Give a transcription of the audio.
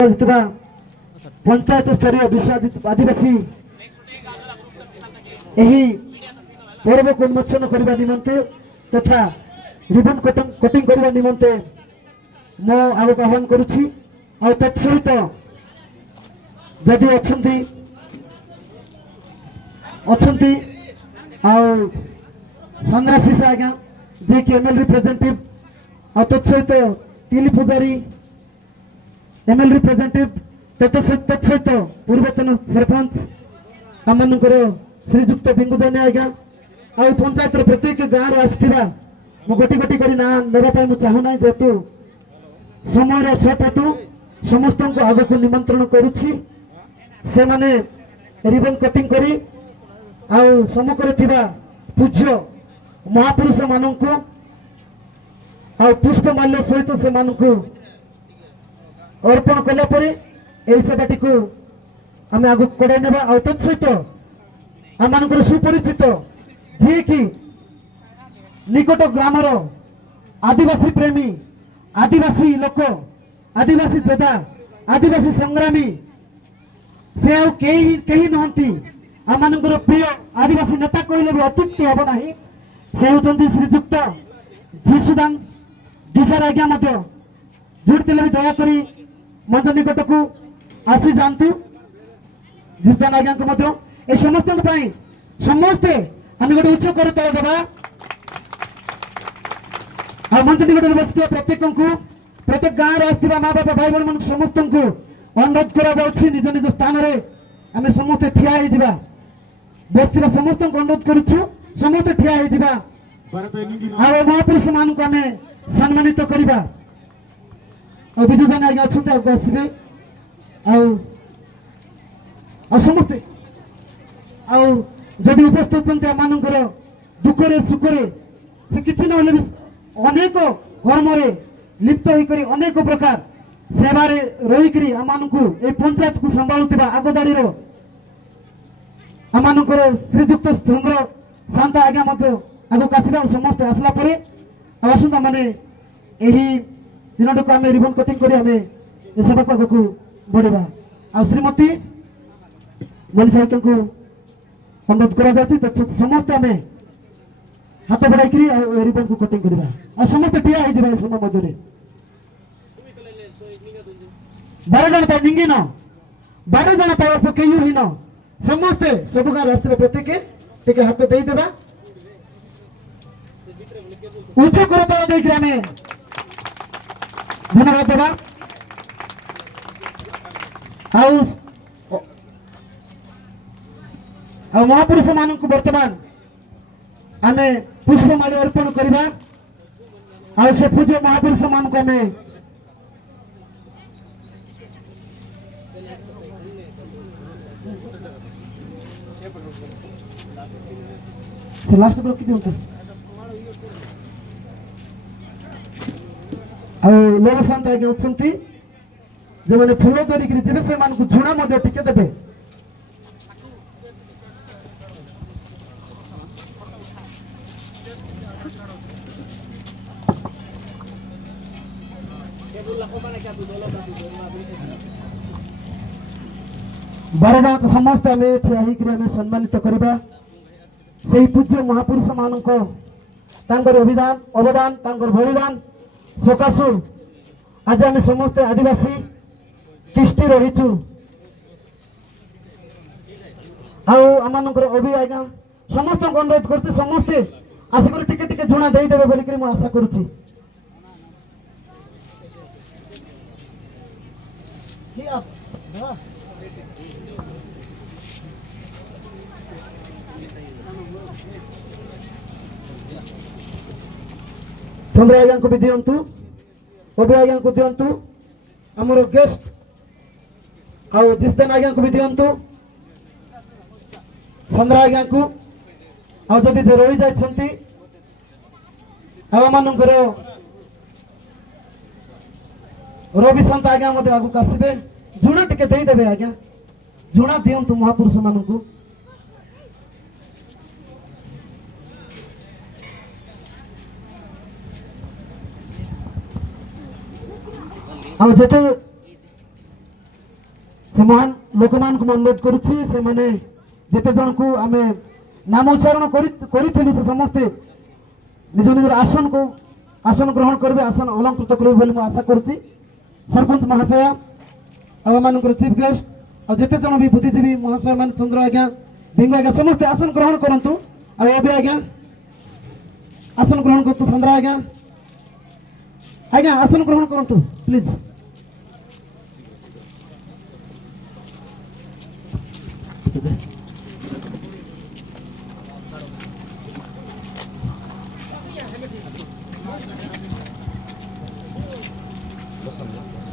पंचायत स्तरीय विश्व आदिवासी पर्व को उन्मोचन करने निमंते तथा रिबन कटिंग करने निमंते मो आगे आह्वान करुछि और तत्सहित जदि अच्छी संग्रासी आज्ञा जे कि एमएल रिप्रेजेंटेटिव और तत्सहित तिली पूजारी एमएल रिप्रेजेंटेटिव तत्सहित पूर्वतन सरपंच आम श्रीजुक्त बिंगुदानी आज्ञा आ पंचायत प्रत्येक गाँव आसवा गोटी गोटी कर ना नापी चाहूना जेहेतु समय सर्ट हेतु समस्त को आग को निमंत्रण करुछि से माने रिबन कटिंग करी सम्मुखें पूज्य महापुरुष मानक पुष्पमाल्य सहित से अर्पण कलापर यही सभाटी को आम आग कड़ाई ना तत्सहित आम सुपरिचित जी कि निकट ग्रामर आदिवासी प्रेमी आदिवासी लोक आदिवासी योद्धा आदिवासी संग्रामी से कहीं नहंती आम प्रिय आदिवासी नेता कहले भी अत्युक्ति हम ना से होती श्रीजुक्त जीसुदान दिशार आज्ञा जोड़ते भी दयाकोरी मंच निकट को आसी जातु जीसुदान आज्ञा को समस्त समस्ते आम गोटे उच्च कर तल देवा आ मंच निकट बस प्रत्येक को प्रत्येक गाँव आसवा माँ बापा भाई बहन समस्त को अनुरोध कर निज निज स्थान आम समस्ते ठिया बस समस्त अनुरोध करुचु समस्ते ठिया महापुरुष मान को आम सम्मानित करवा विजु जन आज्ञा अच्छा आगे आसवे समस्ते जदि उपस्थित आम दुखरे सुखरे से किसी ना भी अनेक कर्म लिप्त होकर अनेक प्रकार सेवार रहीक आम पंचायत को संभालुवा आगदाड़ी आम श्रीजुक्त चंद्र शांता आज्ञा आगे आसवा समस्ते आसला आसता मैंने दिन को आम रिबन कटिंग कर सभा को आग को बढ़ा आ श्रीमती मनीषा को अनुरोध कर समस्ते आम हाथ बढ़ाई रिबन को कटिंग करवा समस्ते ठिया हो समय मध्य 12 जन तो निंगिन 12 जन तो कई हीन समस्ते सब गाँव रास्ते प्रत्येक हाथ देदेबा उच्च कर तल देकर आम धन्यवाद देवा महापुरुष मान को वर्तमान आम पुष्पमाली अर्पण करवा से पूज्य महापुरुष मान को आम से लास्ट ब्लॉक कितने होते लोग शांत आज्ञा अच्छी जो मैंने फूल धरिक जी से झुणा टिके देवे बारह जन तो समस्त आम ठिया सम्मानित करवा से पूज्य महापुरुष मान अभिधान अवदान बलिदान सकाशु आज आम समस्ते आदिवासी तिष्टि रहीचु आम अभी आज्ञा समस्त अनुरोध कर समस्ते आसिक टिके टिके झुणा देदेवे बोलिक आशा करुच्ची चंद्र आज्ञा को भी दिंतु अभी आज्ञा को दिंतु आमर गेस्ट आउ जिसदान आज्ञा को भी दिंतु चंद्र आज्ञा को आदि रही जाती आमर रवि शांत आज्ञा आगक आसवे झुणा टिके देदेवे आज्ञा झुणा दिंतु महापुरुष मान को जो से महान लोक मान अनुरोध करुच्ची से माने जेते जन को आमे नाम उच्चारण करिथिलु से समस्ते निज निज आसन को आसन ग्रहण करबे आसन अलंकृत करबे बोली मु आशा करुच्ची। सरपंच महाशय आम मान चीफ गेस्ट और जिते जन भी बुद्धिजीवी महाशय मान चंद्र आज्ञा भिंग आज्ञा समस्ते आसन ग्रहण करंतु। आबे आज्ञा आसन ग्रहण करतु चंद्र आज्ञा आज्ञा आसन ग्रहण करंतु प्लीज।